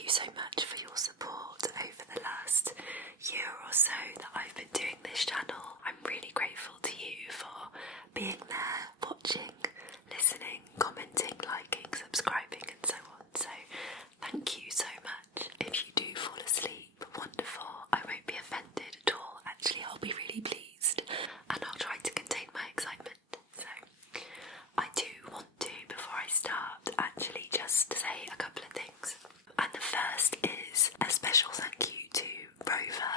thank you so much for your support over the last year or so that I've been doing this channel. I'm really grateful to you for being there, watching, listening, commenting, liking, subscribing and so on. So thank you so much. If you do fall asleep, wonderful. I won't be offended at all. Actually, I'll be really pleased and I'll try to contain my excitement. So I do want to, before I start, actually just say a couple of things. And the first is a special thank you to Rover.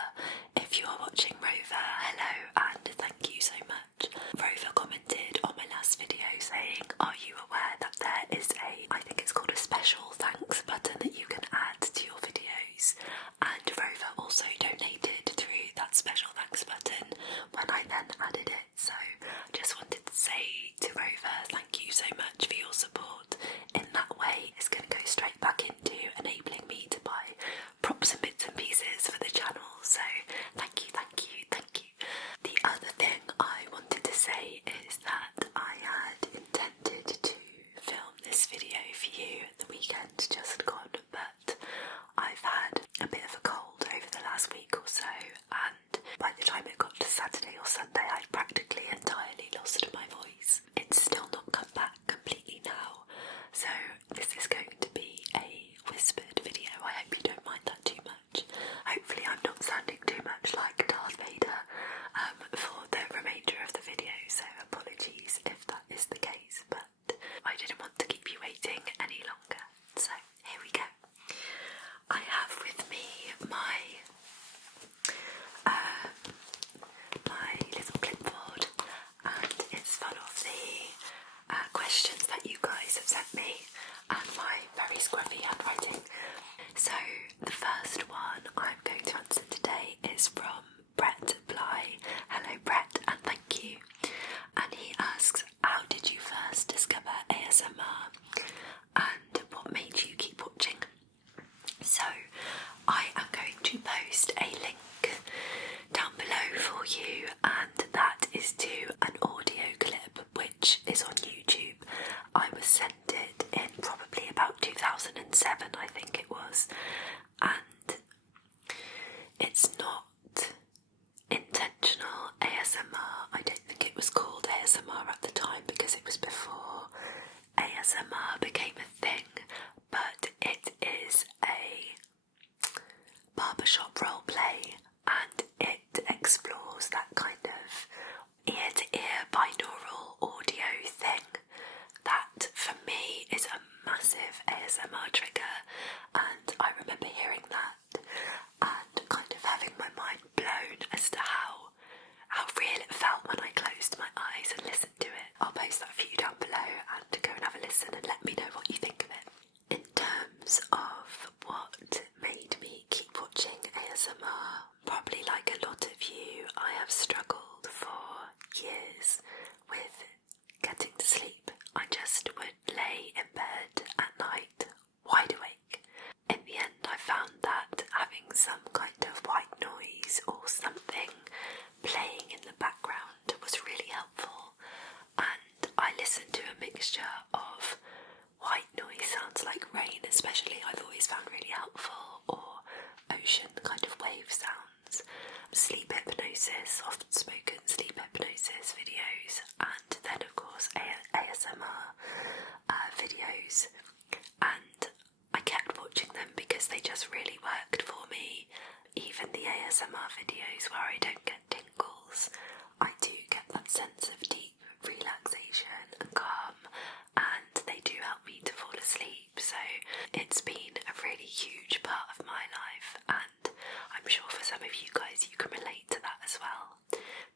If you are watching, Rover, hello and thank you so much. Rover commented on my last video saying, are you aware that there is I think it's called a special thanks button that you can add to your videos? And Rover also donated through that special thanks button when I then added it. So just wanted to say to Rover, thank you so much for your support. In that way, it's going to go straight back into enabling me to buy props and bits and pieces for the channel. So thank you, thank you, thank you. The other thing I wanted to say is that I had intended to film this video for you at the weekend just gone, but I've had a bit of a cold over the last week or so, and by the time it got to Saturday or Sunday I'd practically entirely lost my voice. It's still not come back completely now, so this is going to be a whispered video. I hope you don't mind that too much. Hopefully I'm not sounding too much like Darth Vader for the remainder of the video, so apologies if that is the case, but I didn't want to keep you waiting any longer. So here we go. I have with me my little clipboard, and it's full of the questions that you guys have sent me and my very scruffy handwriting. So the first one I'm going to answer today is from Brett Bly. Hello Brett, and thank you. And he asks, how did you first discover ASMR and what made you keep watching? So I am going to post a link down below for you, and that is to an audio clip which is on YouTube. I was sent it in probably about 2007, I think it was, and it's not intentional ASMR. I don't think it was called ASMR at the time because it was before ASMR became a thing, but it is a barbershop role play, and it explores that kind of ear-to-ear binaural audio thing that for me is a massive ASMR trigger, and I remember hearing that and kind of having my mind blown as to how real it felt when I closed my eyes and listened to it. I'll post that for you down below, and go and have a listen and let me know what you think of it. In terms of what made me keep watching ASMR, probably like a lot of you, I have struggled for years with getting to sleep. I just would lay in bed at night, wide awake. In the end, I found that having some kind of white noise or something playing in the background was really helpful, and I listened to a mixture of white noise sounds like rain, especially, I've always found really helpful, or ocean kind of wave sounds, sleep hypnosis, often spoken sleep hypnosis videos, and then of course ASMR videos, and I kept watching them because they just really worked for me. Even the ASMR videos where I don't get tingles, I do get that sense of deep relaxation and calm, and they do help me to fall asleep. So it's been a really huge part of my life, and I'm sure for some of you guys you can relate to that as well.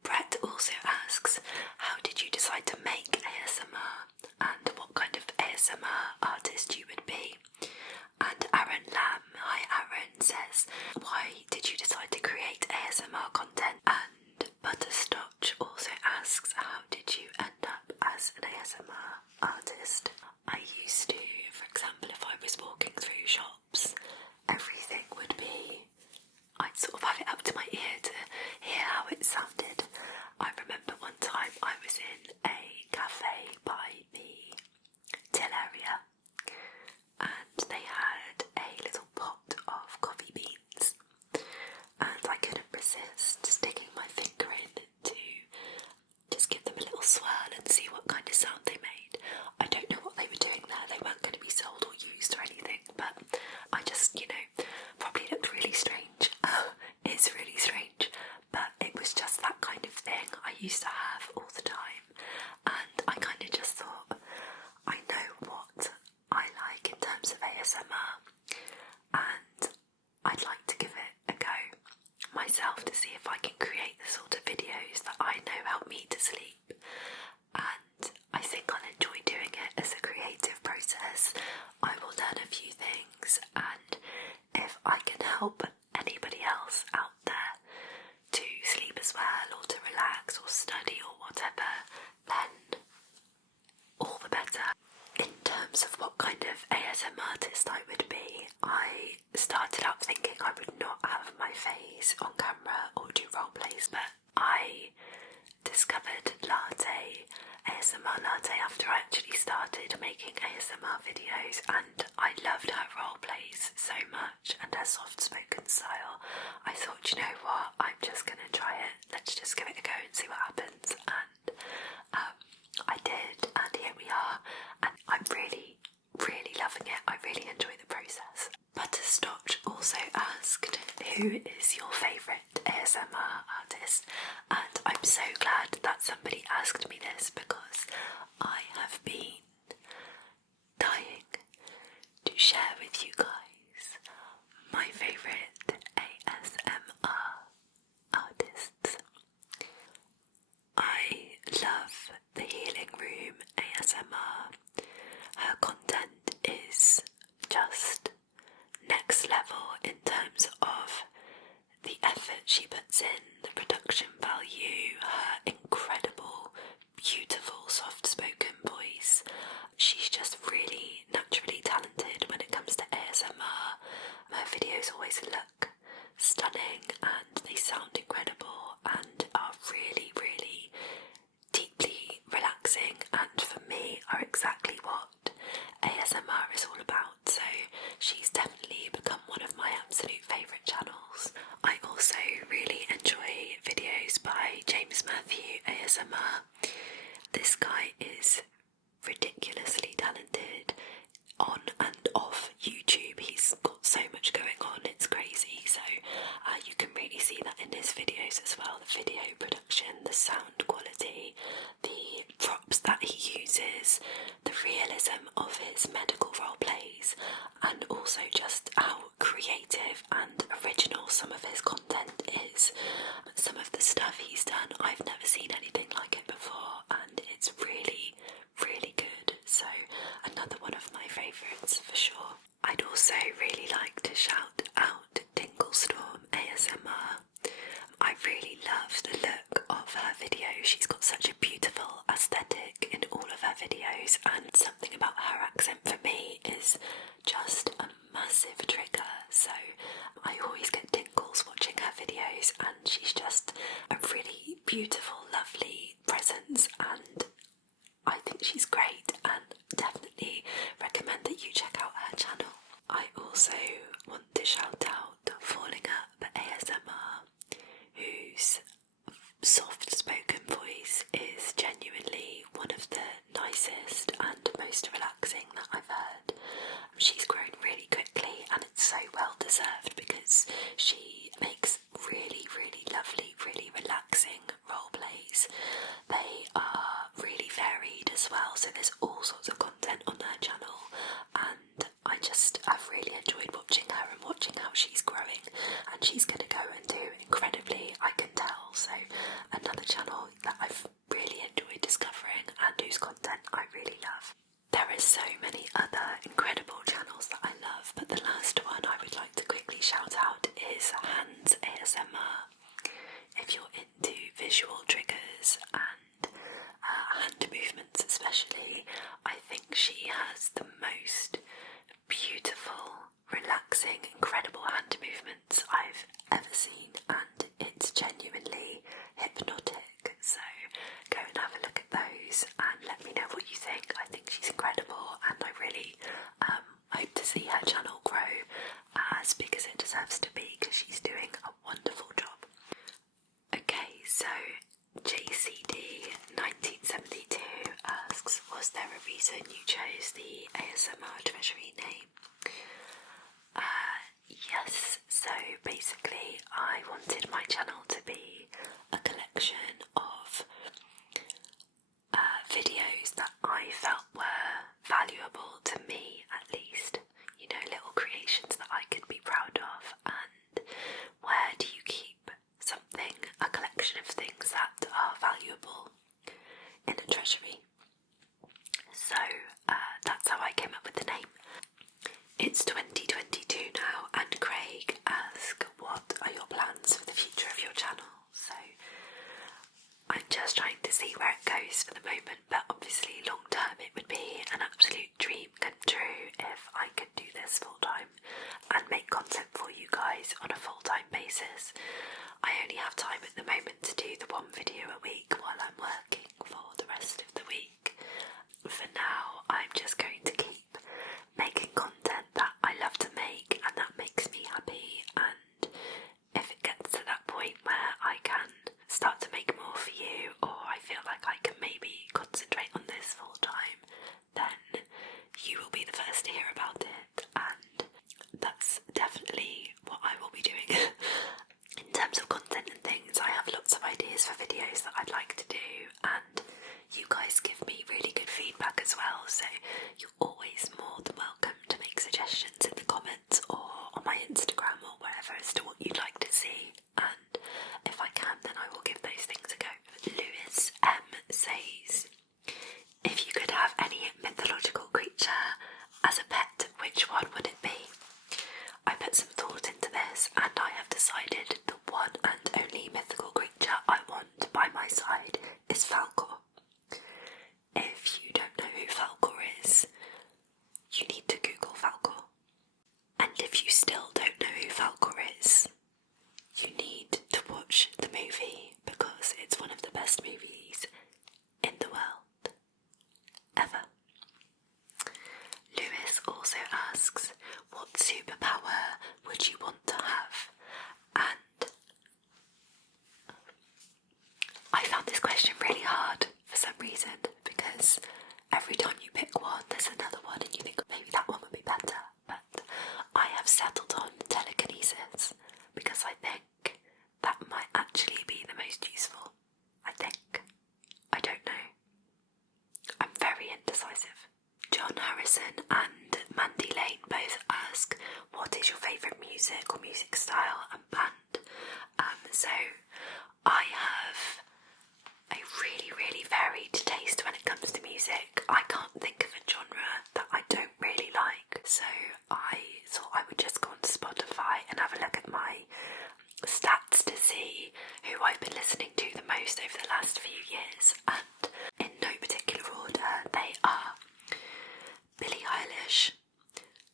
Brett also asks, how did you decide to make ASMR and what kind of ASMR artist you would be? And Aaron Lamb, hi Aaron, says, why did you decide to create ASMR content? And Butterscotch also asks, how did you end up as an ASMR artist? I used to, for example, if I was walking through shops, everything would be, I'd sort of have it up to my ear to hear how it sounded. I remember one time I was in a cafe by the till area, and they had a little pop ASMR, and I'd like to give it a go myself to see if I can create the sort of videos that I know help me to sleep, and I think I'll enjoy doing it as a creative process. I will learn a few things, and if I can help anybody else out there to sleep as well, or to relax or study or whatever, then all the better. In terms of what kind of ASMRtist I would be, I started out thinking I would not have my face on camera or do role plays, but I discovered ASMR Latte after I actually started making ASMR videos, and I loved her role plays so much and her soft spoken style. I thought, you know what, I'm just going to try it, let's just give it a go and see what happens, and I did, and here we are, and I'm really loving it. I really enjoy the process. Butterscotch also asked, who is your favourite ASMR artist? And I'm so glad that somebody asked me this, because I have been dying to share with you guys my favourite ASMR artists. I love the Healing Room ASMR. Her content is just next level in terms of the effort she puts in, the production value, her incredible, beautiful, soft-spoken voice. She's just really naturally talented when it comes to ASMR. Her videos always look stunning and they sound incredible and are really deeply relaxing, and for me are exactly what ASMR is all about, so she's definitely become one of my absolute favourite channels. I also really enjoy videos by James Matthew ASMR. This guy is ridiculously talented on and off YouTube. He's got so much going on, it's crazy, so you can really see that in his videos as well. The video production, the sound quality, the props that he uses, the realism of his medical role plays, and also just how creative and original some of his content is. Some of the stuff he's done, I've never seen anything like it before, and it's really good, so another one of my favourites for sure. I'd also really like to shout out Dinglestorm ASMR. I really love the look of her videos. She's got such a beautiful aesthetic in all of her videos, and something about her accent for me is just a massive trigger, so I always get tingles watching her videos, and she's just a really beautiful, lovely presence, and I think she's great, and definitely recommend that you check out her channel. I also want to shout out Falling Up ASMR, whose soft-spoken voice is genuinely one of the nicest and most relaxing that I've heard. She's grown really quickly, and it's so well deserved, because she makes really lovely, really relaxing role plays. They are really varied as well, so there's all sorts of content on her channel, and I've really enjoyed watching her and watching how she's growing, and she's going to go and do incredibly, I can tell. So another channel that I've really enjoyed discovering and whose content I really love. There are so many other incredible channels that I love, but the last one I would like to quickly shout out is Hands ASMR. If you're into visual triggers and hand movements especially, I think she has the most beautiful, relaxing, incredible hand movements I've ever to hear about it, and that's definitely what I will be doing. In terms of content and things, I have lots of ideas for videos that I'd like to do, and you guys give me really good feedback as well, so you're always more than welcome to make suggestions in the comments or on my Instagram or wherever as to what you'd like to see, and if I can then I will give those things a go. Lewis M says, if you could have any mythological creature as a pet, which one would it be? I put some thought into this and I have decided the one and only mythical creature I want by my side is Falcor. If you don't know who Falcor is, you need to Google Falcor. And if you still don't know who Falcor is, you need to watch the movie because it's one of the best movies in the world ever. Lewis also asks, what superpower would you want to have? And I found this question really hard for some reason, because every time you pick one there's another one and you think maybe that one would be better, but I have settled on telekinesis because I think that might actually be the most useful. I think. I don't know. I'm very indecisive. John Harrison and Mandy Lane both ask, what is your favourite music or music style and band? So I have a really, really varied taste when it comes to music. I can't think of a genre that I don't really like, so I thought I would just go on Spotify and have a look at my stats to see who I've been listening to the most over the last few years, and in no particular order they are Billie Eilish.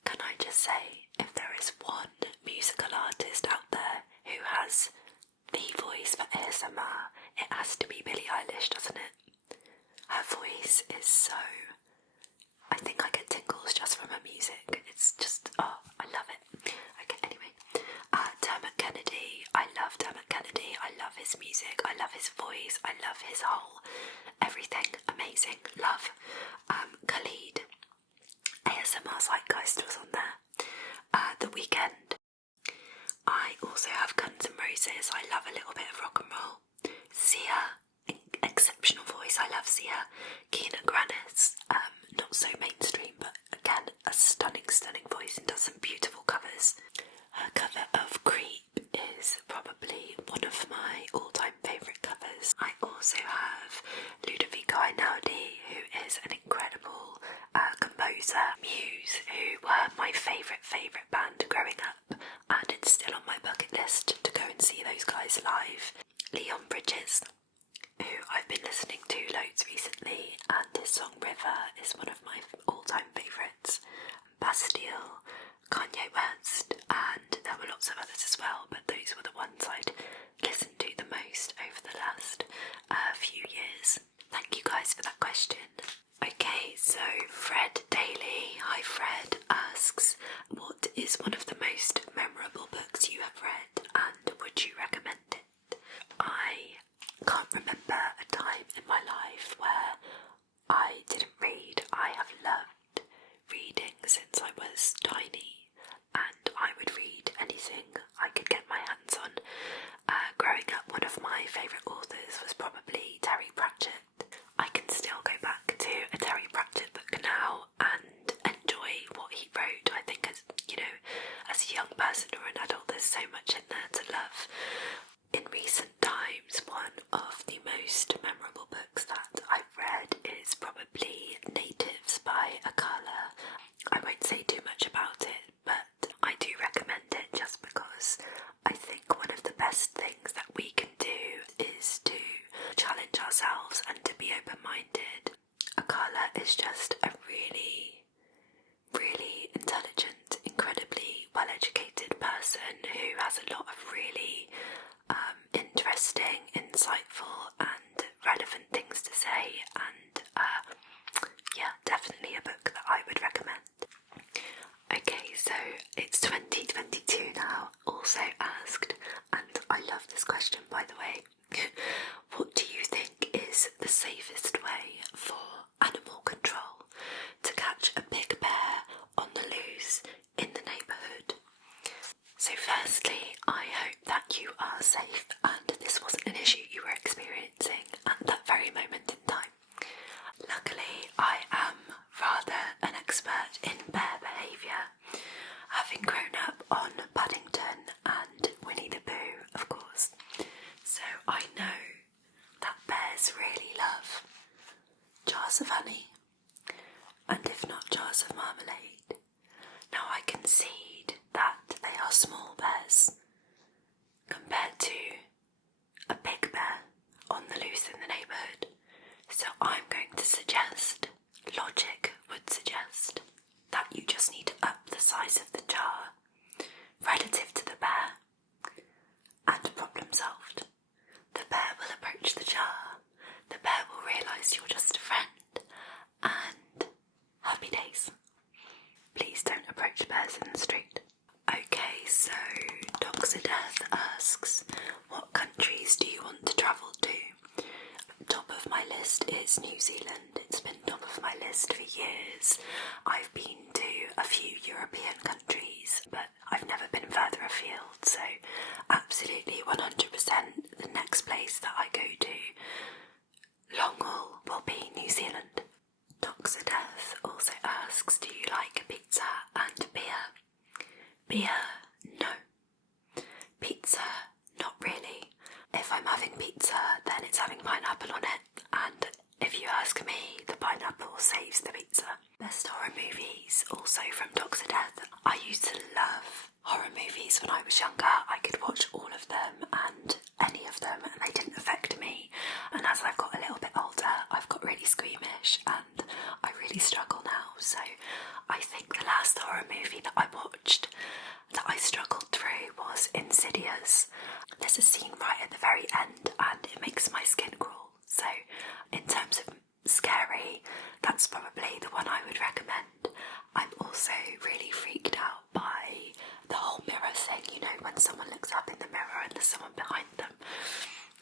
Can I just say, if there is one musical artist out there who has the voice for ASMR, it has to be Billie Eilish, doesn't it? Her voice is so... I think I get tingles just from her music. It's just, oh, I love it. Okay, anyway. Dermot Kennedy. I love Dermot Kennedy. I love his music. I love his voice. I love his whole everything. Amazing. Love. Khalid. ASMR Zeitgeist was on there. The Weeknd. I also have Guns N' Roses. I love a little bit of rock and roll. Sia, exceptional voice. I love Sia. Keena Grannis, not so mainstream, but again a stunning voice and does some beautiful covers. Her cover of Creep is probably one of my all-time favourite covers. I also have Ludovico Einaudi, who is an incredible composer. Muse, who were my favourite band growing up, and it's still on my bucket list to go and see those guys live. Leon Bridges, who I've been listening to loads recently, and his song River is one of my all-time favourites. Bastille, Kanye West, and there were lots of others as well, but those were the ones I'd listened to the most over the last few years. Thank you guys for that question. Okay, so Fred Daly, hi Fred, asks, what is one of the most memorable books you have read and would you recommend it? I can't remember a time in my life where I didn't read. I have loved reading since I was tiny, and I would read anything I could get my hands on. Growing up, one of my favourite authors was probably Terry Pratchett. I can still go back to a Terry Pratchett book now and enjoy what he wrote. I think as a young person or an adult, there's so much in there to love. In recent times, one of the most memorable books that I've read is probably Natives by Avila. I won't say too much about it, but I do recommend it just because I think one of the best things that we can do is to challenge ourselves and to be open-minded. Avila is just a really, really intelligent, incredibly well-educated person who has a lot of really interesting, insightful and relevant things to say, and definitely a book that I would recommend. Okay, so it's 2022 now, also asked, and I love this question by the way, what do you think is the safest way for animal control to catch a big bear on safe and this wasn't an issue you were experiencing at that very moment in time. Luckily, I am rather an expert in bear behaviour, having grown up on Paddington and Winnie the Pooh, of course, so I know that bears really love jars of honey, and if not jars of marmalade. Now I concede that they are small bears compared to a big bear on the loose in the neighbourhood, so I'm going to suggest, logic would suggest, that you just need to up the size of the jar relative to the bear, and problem solved. The bear will approach the jar, the bear will realise you're just a friend, and happy days. Please don't approach bears in the street. Okay, so Death asks, what countries do you want to travel to? Top of my list is New Zealand. It's been top of my list for years. I've been to a few European countries, but I've never been further afield, so absolutely 100% the next place that I go to, long haul, will be New Zealand. Death also asks, do you like pizza and beer? Beer, no. Pizza, not really. If I'm having pizza, then it's having pineapple on it, and if you ask me, the pineapple saves the pizza. Best horror movies, also from Death. I used to love horror movies when I was younger. I could watch all of them and any of them, and they didn't affect me. And as I've got a little bit older, I've got really squeamish, and I really struggle now. So I think the last horror movie that I watched that I struggled through was Insidious. There's a scene right at the very end and it makes my skin crawl. So in terms of scary, that's probably the one I would recommend. I'm also really freaked out by the whole mirror thing, you know, when someone looks up in the mirror and there's someone behind them.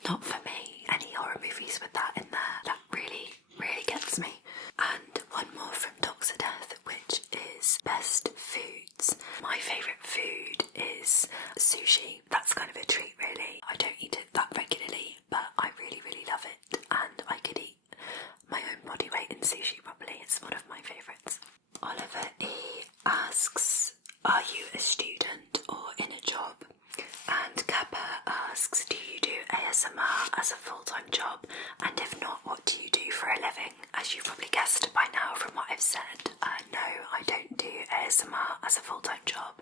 Not for me. Any horror movies with that in there, that really, really gets me. And one more from Death, which is best foods. My favourite food is sushi. That's kind of a treat, really. I don't eat it that regularly, but I really, really love it, and I could eat my own body weight in sushi probably. It's one of my favourites. Oliver E asks, are you a student or in a job? And Kappa asks, do you do ASMR as a full-time job? And if not, what do you do for a living? As you've probably guessed by now from what I've said, no, I don't do ASMR as a full-time job.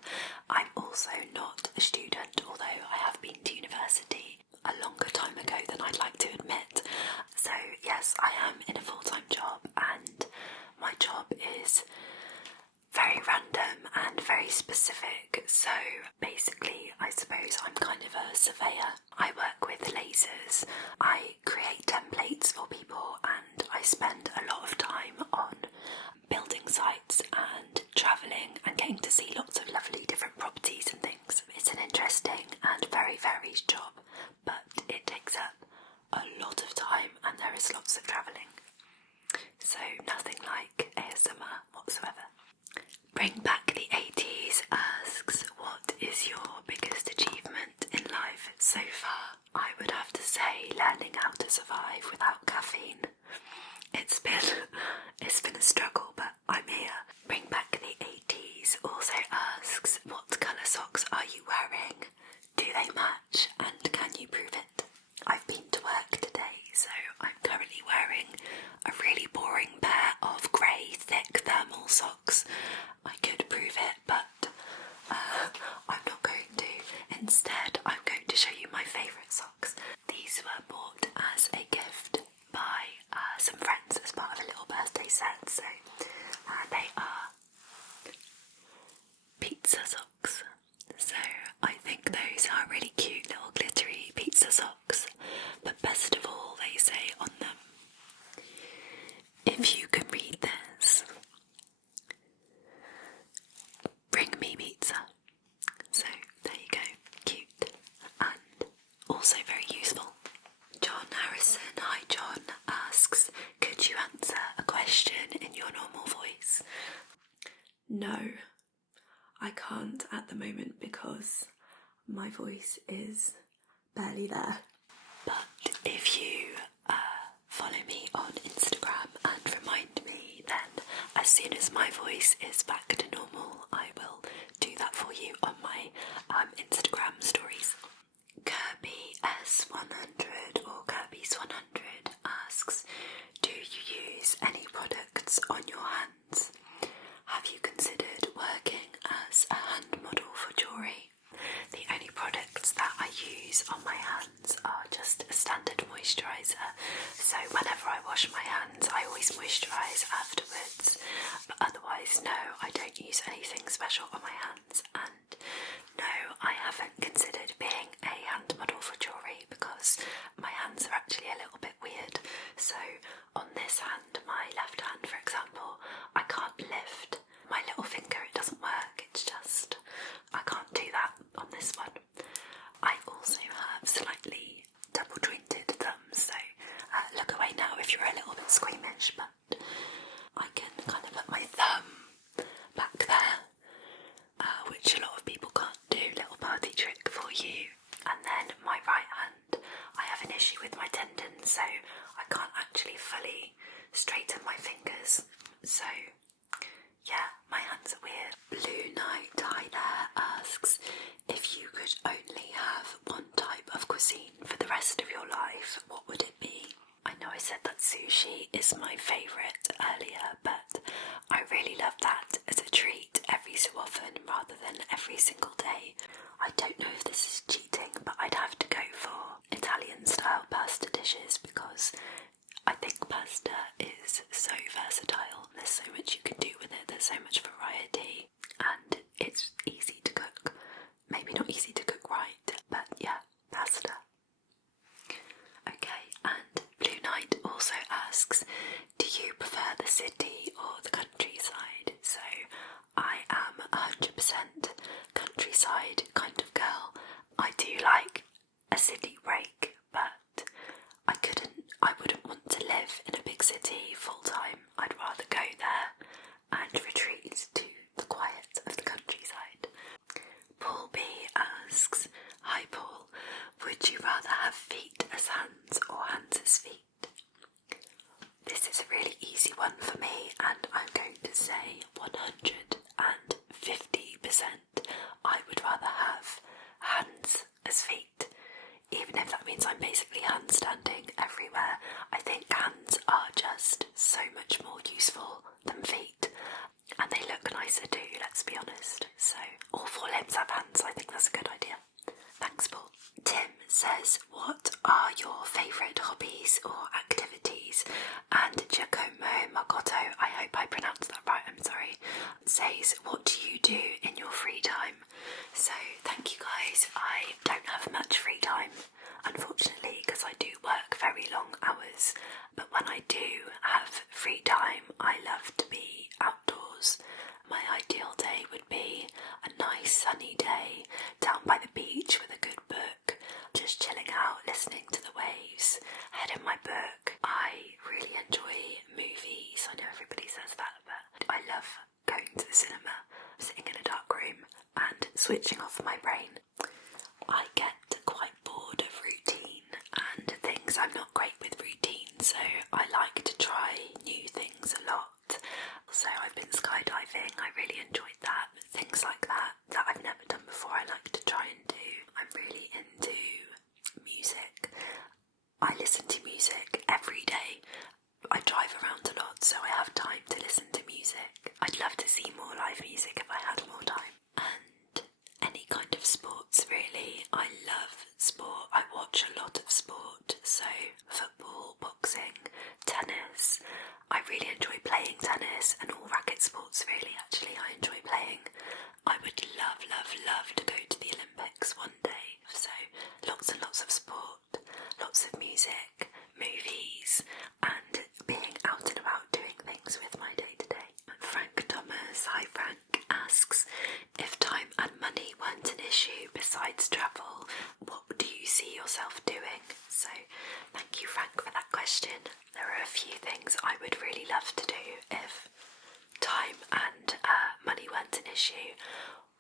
I'm also not a student, although I have been to university a longer time ago than I'd like to admit. So yes, I am in a full-time job, and my job is very random and very specific. So basically, I suppose I'm kind of a surveyor. I work with lasers, I create templates for people, and I spend a lot of time on building sites and travelling and getting to see lots of lovely different properties and things. It's an interesting and very varied job, but it takes up a lot of time and there is lots of travelling. So nothing like ASMR whatsoever. Bring Back the 80s asks, what is your biggest achievement in life so far? I would have to say learning how to survive without caffeine. It's been a struggle, but I'm here. Bring Back the 80s also asks, what colour socks are you wearing? Do they match, and can you prove it? I've been to work today, so I'm currently wearing a really boring pair of grey thick thermal socks. I could prove it, but I'm not going to. Instead, I'm going to show you my favourite socks. These were bought as a gift by some friends as part of a little birthday set, so they are pizza socks. So I think those are really cute little glittery pizza socks, but best of all, they say on them, if you can read this, bring me pizza. So there you go, cute and also very useful. John Harrison, hi John, asks, could you answer a question in your normal voice? No, I can't at the moment because my voice is barely there. But if you follow me on Instagram and remind me, then as soon as my voice is back to normal, I will do that for you on my Instagram stories. Kirby S100 or Kirby's 100 asks, do you use any products on your hands? Have you considered working as a hand model for jewellery? The only products that I use on my hands are just a standard moisturiser, so whenever I wash my hands I always moisturise afterwards, but otherwise no, I don't use anything special on my hands, and no, I haven't considered being a hand model for jewellery because my hands are actually a little bit weird. So on this hand, my left hand for example, I can't lift my little finger, it doesn't work, it's just, I can't do that on this one. I also have slightly double jointed thumbs, so look away now if you're a little bit squeamish, but I can kind of put my thumb back there, which a lot of people can't do, little party trick for you. And then my right hand, I have an issue with my tendon, so I can't actually fully straighten my fingers, so yeah, my hands are weird. Blue Knight Hi there asks, if you could only have one type of cuisine for the rest of your life, what would it be? I know I said that sushi is my favourite earlier, but I really love that as a treat every so often rather than every single day. I don't know if this is cheating, but I'd have to go for Italian style pasta dishes because I think pasta is so versatile. There's so much you can do with it, there's so much variety, and it's easy to cook. Maybe not easy to cook right, but yeah, pasta. Okay, and Blue Knight also asks, do you prefer the city or the countryside? So I am 100% countryside kind of girl. I do like a city break, but I wouldn't want to live in a big city full time. I'd rather go there and retreat to the quiet of the countryside. Paul B asks, hi Paul, would you rather have feet as hands or hands as feet? This is a really easy one for me, and I'm going to say 150%. I would rather have hands as feet, even if that means I'm basically handstanding everywhere. I think hands are just so much more useful than feet, and they look nicer too, let's be honest. So all four limbs have hands, I think that's a good idea. Thanks, Paul. Tim says, what are your favourite hobbies or activities? And Giacomo Magotto, I hope I pronounced that right, I'm sorry, says, what do you do in your free time? So thank you guys. I don't have much free time, unfortunately, because I do work very long hours, but when I do have free time, I love to be outdoors. My ideal day would be a nice sunny day down by the beach with a good book, just chilling out, listening to the waves, head in my book. I really enjoy movies. I know everybody says that, but I love going to the cinema, sitting in a dark room and switching off my brain. I get quite bored of routine and things. I'm not great with routine, so I like to try new things a lot. So I've been skydiving, I really enjoyed that. Things like that I've never done before, I like to try and do. I'm really into music. I listen to music every day. I drive around a lot, so I have time to listen to music. I'd love to see more live music if I had more time. And any kind of sports, really. I love sport. I watch a lot of sport, so football, boxing, tennis. I really enjoy playing tennis and all racket sports, really, actually. I enjoy playing. I would love, love, love to go to the Olympics one day. So lots and lots of sport, lots of music, movies, and being out and about doing things with my day-to-day. Frank Thomas, hi Frank, asks, if time and money weren't an issue besides travel, what do you see yourself doing? So thank you, Frank, for that question. There are a few things I would really love to do if time and money weren't an issue.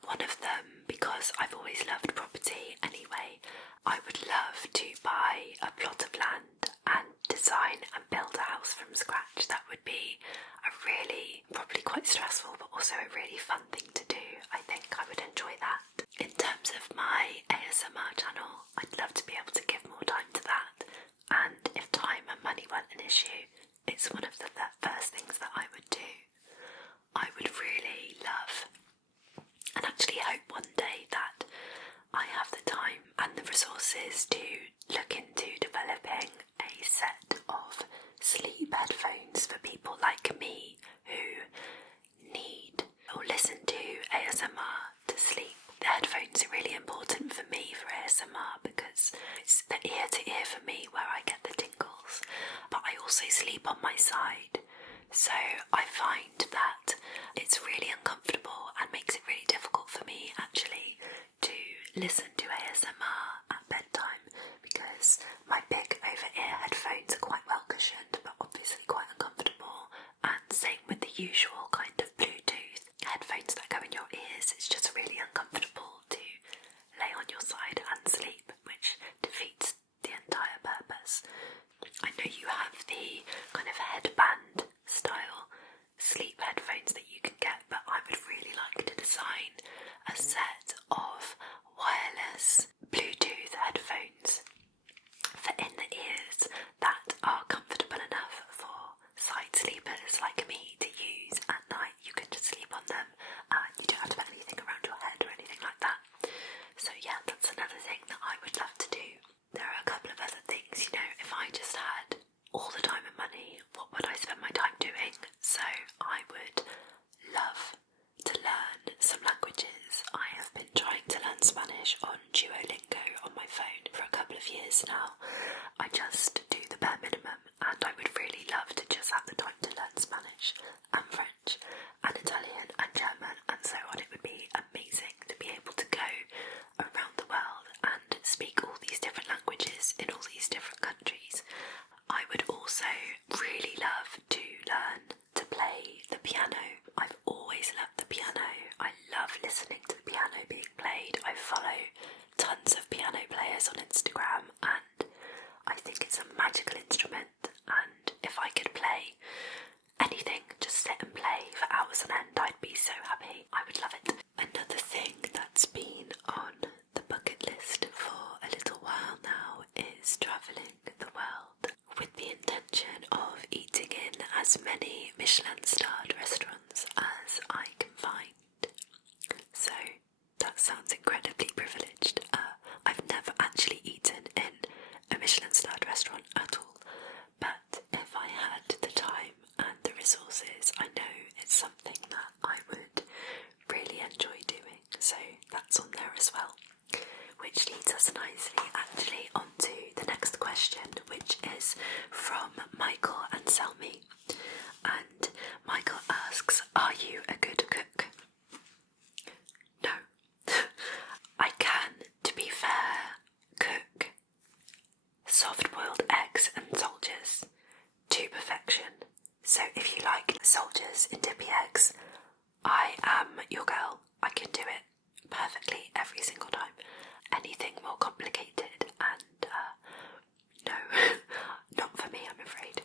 one of them, because I've always loved property anyway, I would love to buy a plot of land and design and build a house from scratch. That would be a really, probably quite stressful, but also a really fun thing to do. I think I would enjoy that. In terms of my ASMR channel, I'd love to be able to give more time to that, and if time and money weren't an issue, it's one of the first things that I would do. I would really love, and actually hope one day, that I have the time and the resources to look into developing a set of sleep headphones for people like me who need or listen to ASMR to sleep. The headphones are really important for me for ASMR because it's the ear to ear for me where I get the tingles, but I also sleep on my side, so I find that it's really uncomfortable and makes it really difficult for me actually to listen to ASMR at bedtime, because my big over-ear headphones are quite well cushioned but obviously quite uncomfortable, and same with the usual kind of Bluetooth headphones that go in your ears. It's just really uncomfortable to lay on your side and sleep, which defeats the entire purpose. I know you have the kind of headband style sleep headphones that you can get, but I would really like to design a set of wireless Bluetooth headphones for in the ears that are comfortable enough for side sleepers like me to use at night. You can just sleep on them and you don't have to put anything around your head or anything like that. So yeah, that's another thing that I would love to do. There are a couple of other things, you know, if I just had all the time and money, what would I spend my time doing? So I would love to learn some languages. I have been trying to learn Spanish on Duolingo on my phone for a couple of years now. I just do the bare minimum, and I would really love to just have the time to learn Spanish and French and Italian and German and so on. It would be amazing to be able to go around the world and speak all these different languages in all these different countries. I would also really love to learn to play the piano. I've always loved the piano. I love listening to the piano being played. I follow tons of piano players on Instagram, and I think it's a magical instrument, and if I could play anything, just sit and play for hours on end, I'd be so happy. I would love it. Another thing that's been on the bucket list for a little while now is travelling the world, with the intention of eating in as many Michelin-starred restaurants as I can find. So that sounds incredibly privileged. I've never actually eaten in a Michelin-starred restaurant at all, but if I had the time and the resources, I know it's something that I would really enjoy doing, so that's on there as well. Which leads us nicely actually onto the next question, which is from Michael and Selmy. And Michael asks, are you a good cook? No. I can, to be fair, cook soft-boiled eggs and soldiers to perfection. So if you like soldiers in dippy eggs, I am your girl. I can do it perfectly every single time. Anything more complicated and no, not for me, I'm afraid.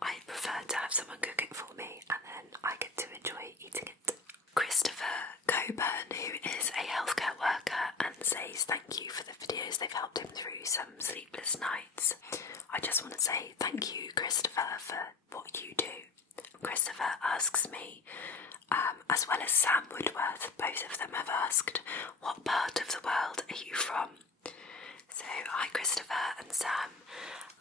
I prefer to have someone cook it for me and then I get to enjoy eating it. Christopher Coburn, who is a healthcare worker, and says thank you for the videos, they've helped him through some sleepless nights. I just want to say thank you, Christopher, for what you do. Christopher asks me, as well as Sam Woodworth, both of them have asked, what part of the world are you from? So, hi Christopher and Sam.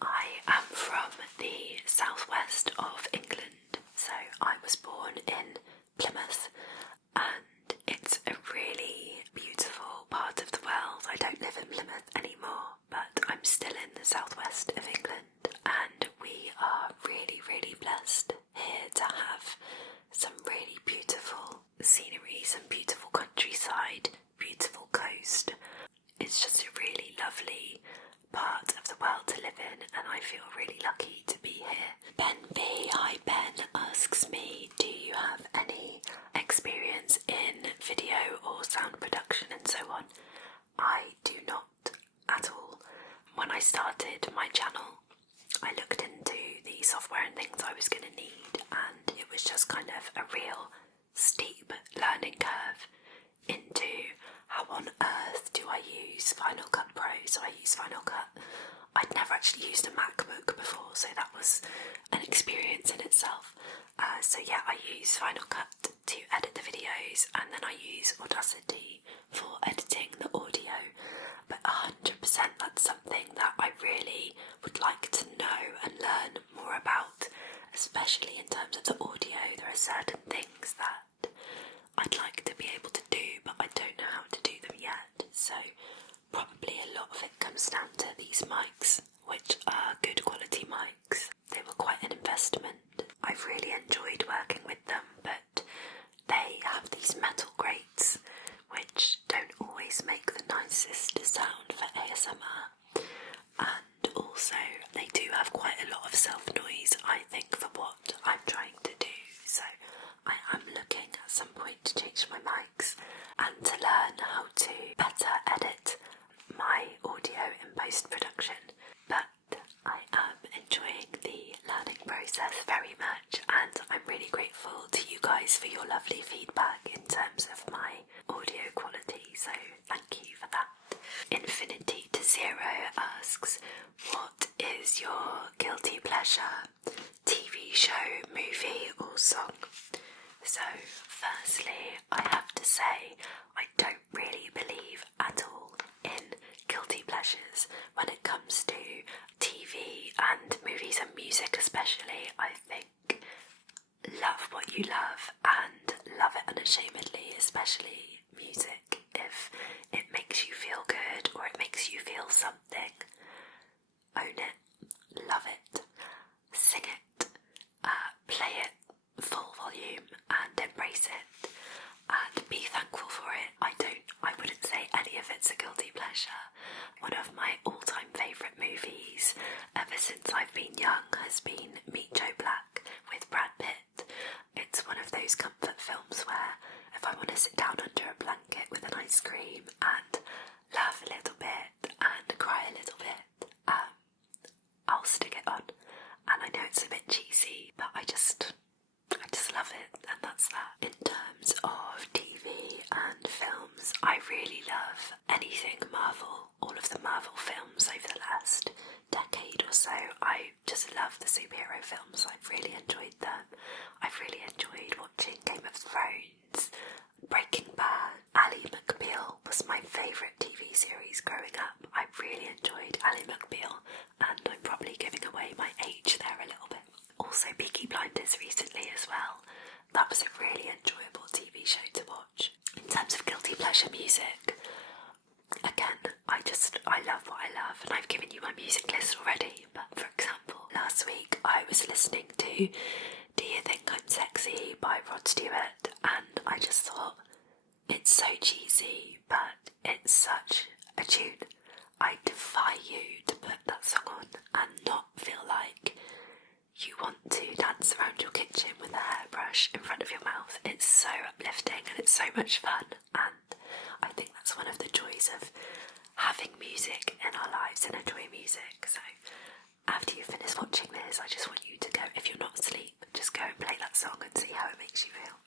I am from the southwest of England, so I was born in Plymouth, and it's a really beautiful part of the world. I don't live in Plymouth anymore, but I'm still in the southwest of England, and we are really, really blessed here to have some really beautiful scenery, some beautiful audio or sound production and so on. I do not at all. When I started my channel, I looked into the software and things I was going to need, and it was just kind of a real steep learning curve into how on earth do I use Final Cut Pro. So I use Final Cut. I'd never actually used a MacBook before, so that was an experience in itself. So yeah, I use Final Cut to edit the videos, and then I use Audacity for editing the audio. But 100% that's something that I really would like to know and learn more about, especially in terms of the audio. There are certain things that I'd like to be able to do, but I don't know how to do them yet. So probably a lot of it comes down to these mics, which are good quality mics. They were quite an investment. I've really enjoyed working with them, but they have these metal grates which don't always make the nicest sound for ASMR, and also they do have quite a lot of self-noise, I think, for what I'm trying to do. So I am looking at some point to change my mics and to learn how to better edit my audio in post-production. But I am enjoying the learning process very much, and I'm really grateful to you guys for your lovely feedback in terms of my audio quality, so thank you for that. Infinity to Zero asks, what is your guilty pleasure TV show, movie or song? So firstly, I have to say I don't really believe at all in guilty pleasures when it comes to TV and movies and music especially. I think love what you love and love it unashamedly, especially music. If it makes you feel good or it makes you feel something, own it, love it, sing it, play it full volume and embrace it and be thankful for it. I wouldn't say any of it's a guilty pleasure. One of my all-time favourite movies ever since I've been young has been Meet Joe Black with Brad Pitt. It's one of those comfort films where if I want to sit down under a blanket with an ice cream and laugh a little bit and cry a little bit, I'll stick it on. And I know it's a bit cheesy, but I just love it, and that's that. In terms of TV and films, I really love anything Marvel, all of the Marvel films over the last decade or so. I just love the superhero films. I've really enjoyed them. I've really enjoyed watching Game of Thrones, Breaking Bad. Ally McBeal was my favourite TV series growing up. I really enjoyed Ally McBeal, and I'm probably giving away my age there a little bit. Also Peaky Blinders recently as well. That was a really enjoyable TV show to watch. In terms of guilty pleasure music, again, I love what I love, and I've given you my music list already, but for example, last week I was listening to Do You Think I'm Sexy by Rod Stewart, and I just thought, it's so cheesy, but it's such a tune. I defy you to put that song on and not feel like you want to dance around your kitchen with a hairbrush in front of your mouth. It's so uplifting and it's so much fun, and I think that's one of the joys of having music in our lives and enjoying music. So after you finish watching this, I just want you to go, if you're not asleep, just go and play that song and see how it makes you feel.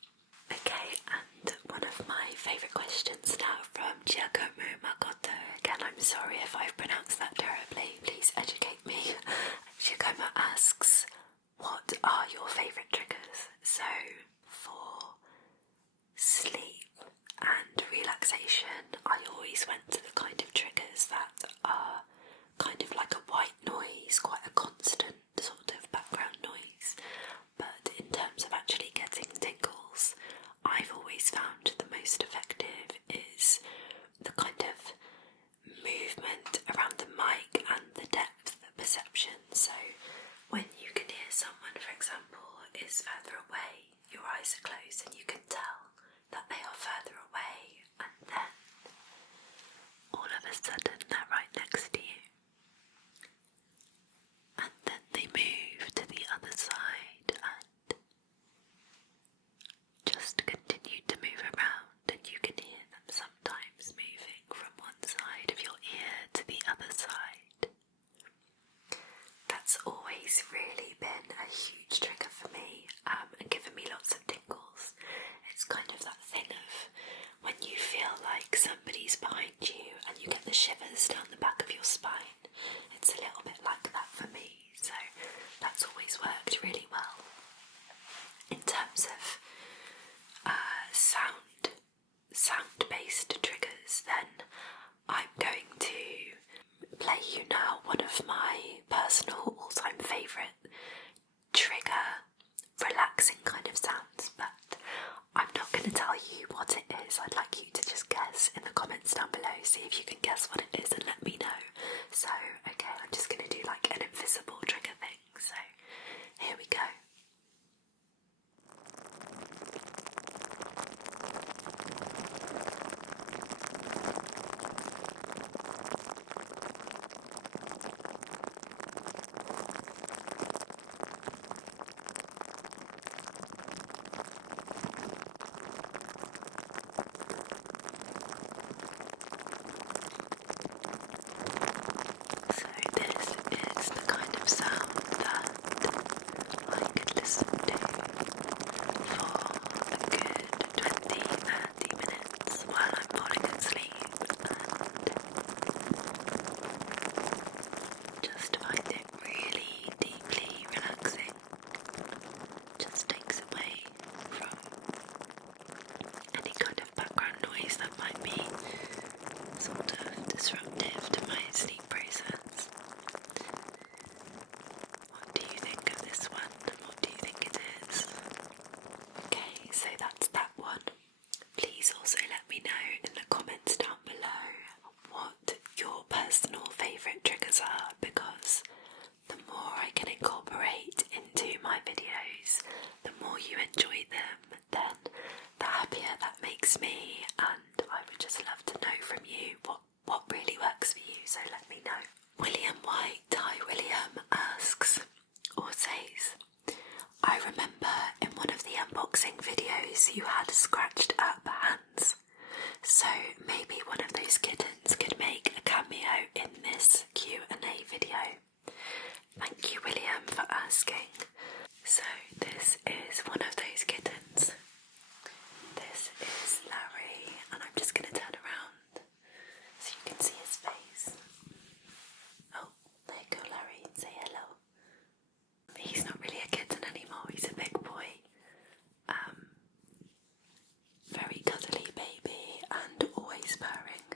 Okay, and one of my favourite questions now from Giacomo Makoto. Again, I'm sorry if I've pronounced that terribly, please educate me. Giacomo asks, what are your favourite triggers? So, for sleep and relaxation, I always went to the kind of triggers that are kind of like a white noise, quite a constant sort of background noise. But in terms of actually getting tingles, I've always found the most effective is the kind of movement around the mic and the depth perception. So when you can hear someone, for example, is further away, your eyes are closed and you can tell that they are further away, and then all of a sudden they're right next to you, and then they move to the other side and just continue to move around, and you can like somebody's behind you and you get the shivers down the back of your spine. It's a little bit like that for me, so that's always worked really well. In terms of sound-based triggers, then I'm going to play you now one of my personal all-time favourite trigger relaxing kind of sounds, but I'm not going to tell you what it is. I'd like you to just guess in the comments down below, see if you can guess what it is and let me know. So, okay, I'm just going to do like an invisible trigger thing, so here we go. So this is the kind of sound that I could listen to for a good 20-30 minutes while I'm falling asleep, and just find it really deeply relaxing. Just takes away from any kind of background noise that might be sort of disruptive to my sleep process. What do you think of this one? What do you think it is? Okay, so that's that one. Please also let me know in the comments down below what your personal favourite triggers are, because the more I can incorporate into my videos, the more you enjoy them, then the happier that makes me, and I would just love to know from you what really works for you, so let me know. William White, hi William, asks or says, I remember in one of the unboxing videos you had scratched up hands, so maybe one of those kittens could make a cameo in this Q&A video. Thank you William for asking. So this is one of those kittens. This is Larry, and I'm just going to turn around so you can see his face. Oh, there you go Larry, say hello. He's not really a kitten anymore, he's a big boy. Very cuddly baby and always purring.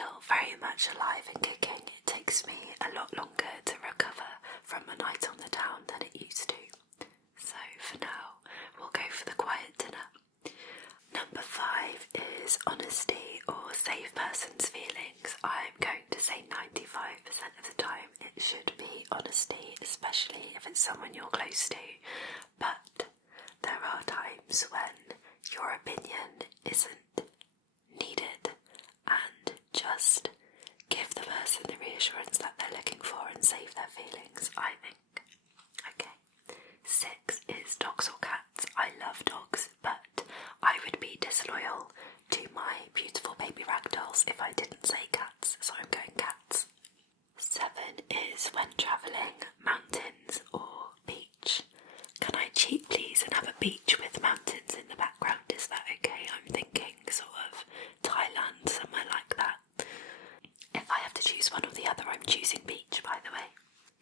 still very much alive and kicking. It takes me a lot longer to recover from a night on the town than it used to. So for now, we'll go for the quiet dinner. Number 5 is honesty or save person's feelings. I'm going to say 95% of the time it should be honesty, especially if it's someone you're close to. But there are times when your opinion isn't needed, and just give the person the reassurance that they're looking for and save their feelings, I think. Okay. 6 is dogs or cats. I love dogs, but I would be disloyal to my beautiful baby ragdolls if I didn't say cats, so I'm going cats. 7 is when travelling, mountains or beach. Can I cheat please and have a beach with mountains in the background? Is that okay? I'm thinking sort of Thailand, somewhere like that. If I have to choose one or the other, I'm choosing beach, by the way.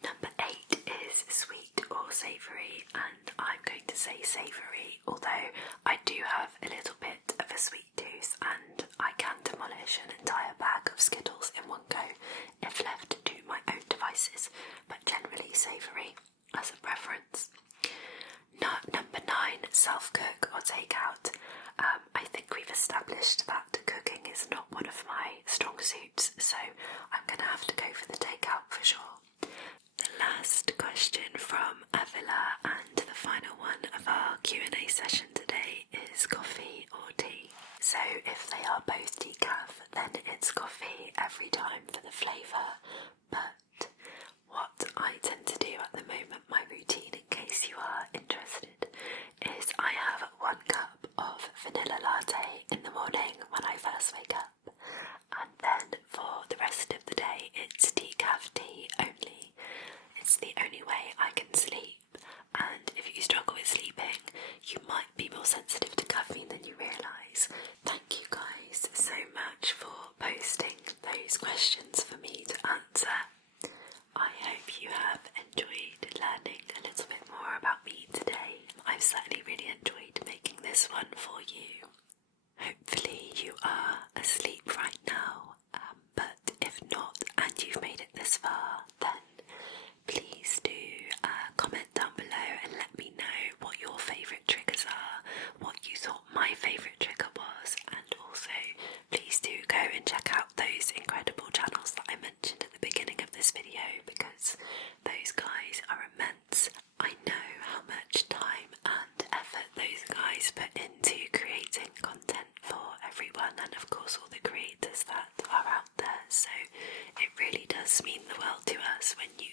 Number 8 is sweet or savoury, and I'm going to say savoury, although I do have a little bit of a sweet tooth and I can demolish an entire bag of Skittles in one go if left to my own devices, but generally savoury as a preference. Number 9, self-cook or take-out. I think we've established that cooking is not one of my strong suits, so I'm going to have to go for the take-out for sure. The last question from Avila and the final one of our Q&A session today is coffee or tea. So if they are both decaf, then it's coffee every time for the flavour, but what I tend to do at the moment, my routine in case you are interested, is I have 1 cup of vanilla latte in the morning when I first wake up, and then for the rest of the day it's decaf tea only. It's the only way I can sleep, and if you struggle with sleeping, you might be more sensitive to caffeine than you realise. Thank you guys so much for posting those questions for me to answer. I hope you have enjoyed learning a little bit more about me today. I've certainly really enjoyed making this one for you. Hopefully you are asleep right now, but if not and you've made it this far, then please do comment down below and let me know what your favourite triggers are, what you thought my favourite trigger was, and also please do go and check out those incredible channels that I mentioned at the beginning of this video, because those guys are immense. I know how much time and effort those guys put into creating content for everyone, and of course all the creators that are out there, so it really does mean the world to us when you